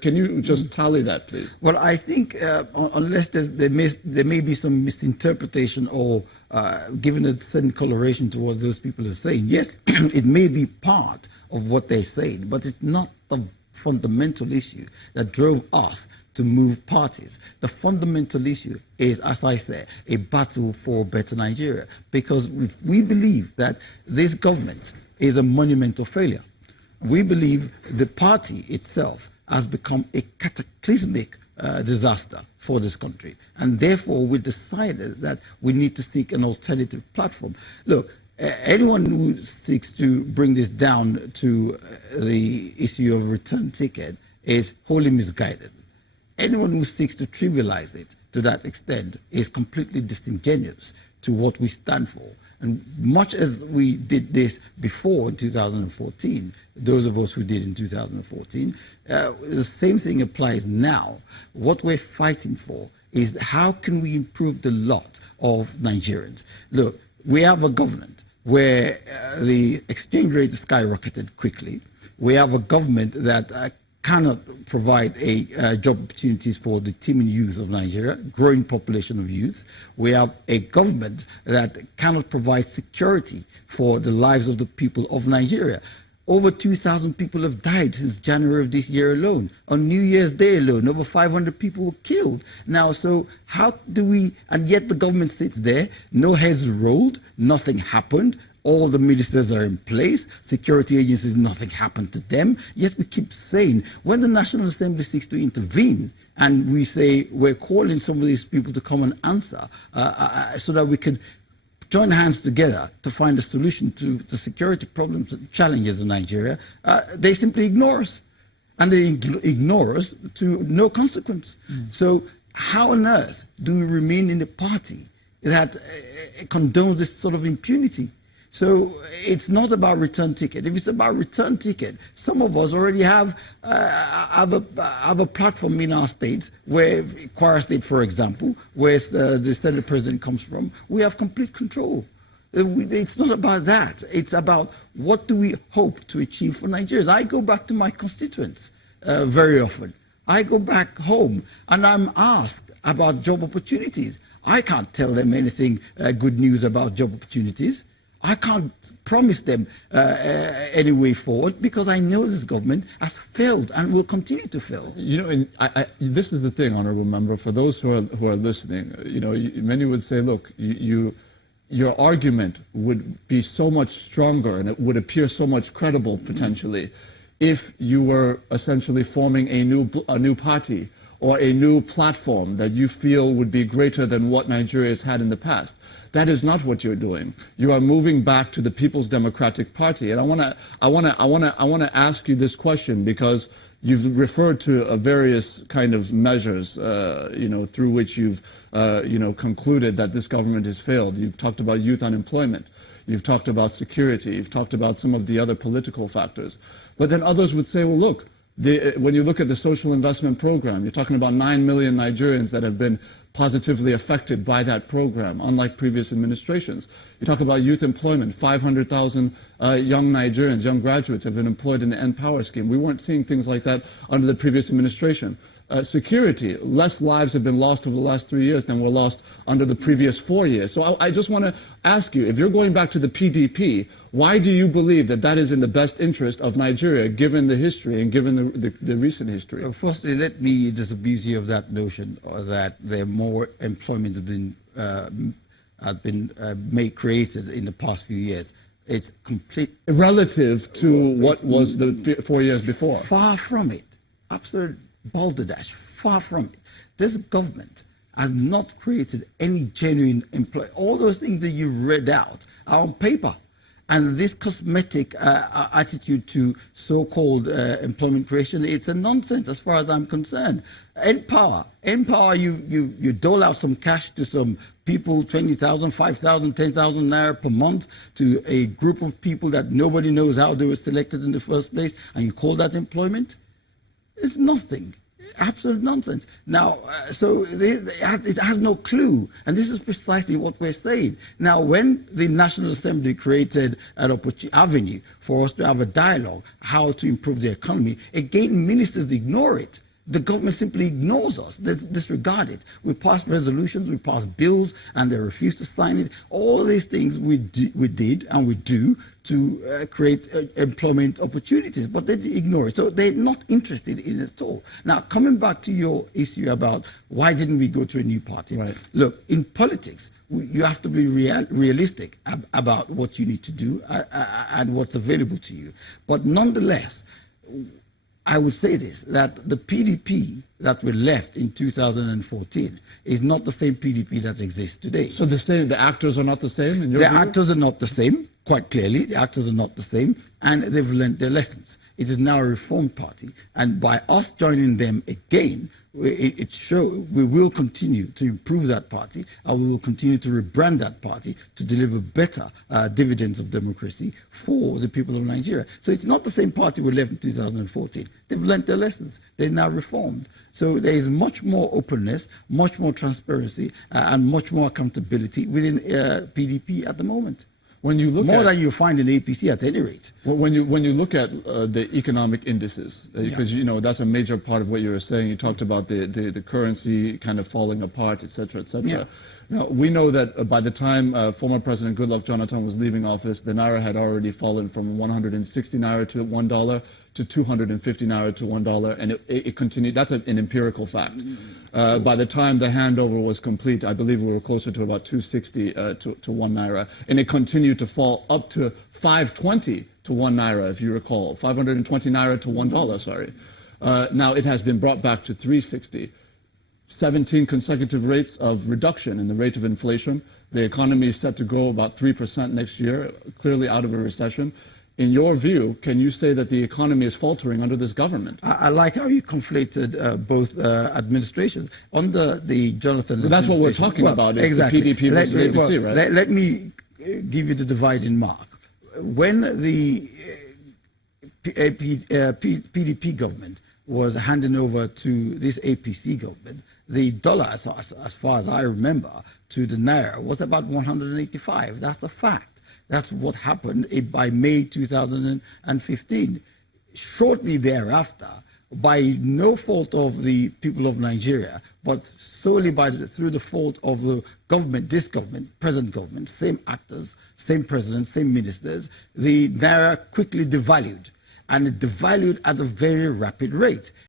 Can you just tally that, please? Well, I think unless there may be some misinterpretation or given a certain coloration to what those people are saying, yes, it may be part of what they're saying, but it's not the fundamental issue that drove us to move parties. The fundamental issue is, as I say, a battle for a better Nigeria, because we believe that this government is a monumental failure. We believe the party itself has become a cataclysmic disaster for this country. And therefore, we decided that we need to seek an alternative platform. Look, anyone who seeks to bring this down to the issue of return ticket is wholly misguided. Anyone who seeks to trivialize it to that extent is completely disingenuous to what we stand for. And much as we did this before in 2014, those of us who did in 2014, the same thing applies now. What we're fighting for is how can we improve the lot of Nigerians? Look, we have a government where the exchange rate skyrocketed quickly. We have a government that cannot provide job opportunities for the teeming youth of Nigeria, growing population of youth. We have a government that cannot provide security for the lives of the people of Nigeria. Over 2,000 people have died since January of this year alone. On New Year's Day alone, over 500 people were killed. Now, so how do we, and yet the government sits there, no heads rolled, nothing happened. All the ministers are in place, security agencies, nothing happened to them. Yet we keep saying, when the National Assembly seeks to intervene, and we say we're calling some of these people to come and answer so that we can join hands together to find a solution to the security problems and challenges in Nigeria, they simply ignore us. And they ignore us to no consequence. So how on earth do we remain in a party that condones this sort of impunity? So it's not about return ticket. If it's about return ticket, some of us already have a platform in our states, where Kwara State, for example, where the Senate president comes from, we have complete control. It's not about that. It's about what do we hope to achieve for Nigerians. I go back to my constituents very often. I go back home and I'm asked about job opportunities. I can't tell them anything good news about job opportunities. I can't promise them any way forward, because I know this government has failed and will continue to fail. You know, this is the thing, Honourable Member, for those who are listening, you know, many would say, look, your argument would be so much stronger and it would appear so much credible, potentially, if you were essentially forming a new party or a new platform that you feel would be greater than what Nigeria has had in the past. That is not what you're doing. You are moving back to the People's Democratic Party. And I want to ask you this question, because you've referred to various kind of measures, you know, through which you've, you know, concluded that this government has failed. You've talked about youth unemployment. You've talked about security. You've talked about some of the other political factors. But then others would say, well, look, when you look at the social investment program, you're talking about 9 million Nigerians that have been positively affected by that program, unlike previous administrations. You talk about youth employment, 500,000 young Nigerians, young graduates have been employed in the N-Power scheme. We weren't seeing things like that under the previous administration. Security, less lives have been lost over the last 3 years than were lost under the previous 4 years. So I just want to ask you, if you're going back to the PDP, why do you believe that that is in the best interest of Nigeria, given the history and given the recent history? Well, firstly, let me disabuse you of that notion that there more employment has been created in the past few years. It's complete relative to what was the 4 years before. Far from it. Absolute balderdash. Far from it. This government has not created any genuine employment. All those things that you read out are on paper. And this cosmetic attitude to so-called employment creation, it's a nonsense as far as I'm concerned. Empower, you dole out some cash to some people, 20,000, 5,000, 10,000 naira per month, to a group of people that nobody knows how they were selected in the first place, and you call that employment? It's nothing. Absolute nonsense. Now, it has no clue, and this is precisely what we're saying. Now, when the National Assembly created an avenue for us to have a dialogue, how to improve the economy, again, ministers ignore it. The government simply ignores us. They disregard it. We pass resolutions, we pass bills, and they refuse to sign it. All these things we did and we do to create employment opportunities, but they ignore it. So they're not interested in it at all. Now, coming back to your issue about why didn't we go to a new party? Right. Look, in politics, you have to be realistic about what you need to do and what's available to you. But nonetheless, I would say this, that the PDP that we left in 2014 is not the same PDP that exists today. So the actors are not the same in your The view? actors are not the same, quite clearly. The actors are not the same, and they've learned their lessons. It is now a reformed party, and by us joining them again, we will continue to improve that party, and we will continue to rebrand that party to deliver better dividends of democracy for the people of Nigeria. So it's not the same party we left in 2014. They've learned their lessons. They're now reformed. So there is much more openness, much more transparency, and much more accountability within PDP at the moment. When you look more at, than you find in APC at any rate. when you look at the economic indices, because you know that's a major part of what you were saying. You talked about the currency kind of falling apart, et cetera, et cetera. Yeah. Now we know that by the time former President Goodluck Jonathan was leaving office, the naira had already fallen from 160 naira to $1 to 250 naira to $1, and it continued. That's an empirical fact. By the time the handover was complete, I believe we were closer to about 260 to 1 naira, and it continued to fall up to 520 to 1 naira, if you recall, 520 naira to $1. Sorry. Now it has been brought back to 360. 17 consecutive rates of reduction in the rate of inflation. The economy is set to grow about 3% next year, clearly out of a recession. In your view, can you say that the economy is faltering under this government? I like how you conflated both administrations. Under the Jonathan Well, that's what we're administration- talking about, is exactly. the PDP versus ABC, right? Let me give you the dividing mark. When the PDP government was handing over to this APC government, the dollar, as far as I remember, to the naira was about 185. That's a fact. That's what happened by May 2015. Shortly thereafter, by no fault of the people of Nigeria, but solely through the fault of the government, this government, present government, same actors, same presidents, same ministers, the naira quickly devalued. And it devalued at a very rapid rate.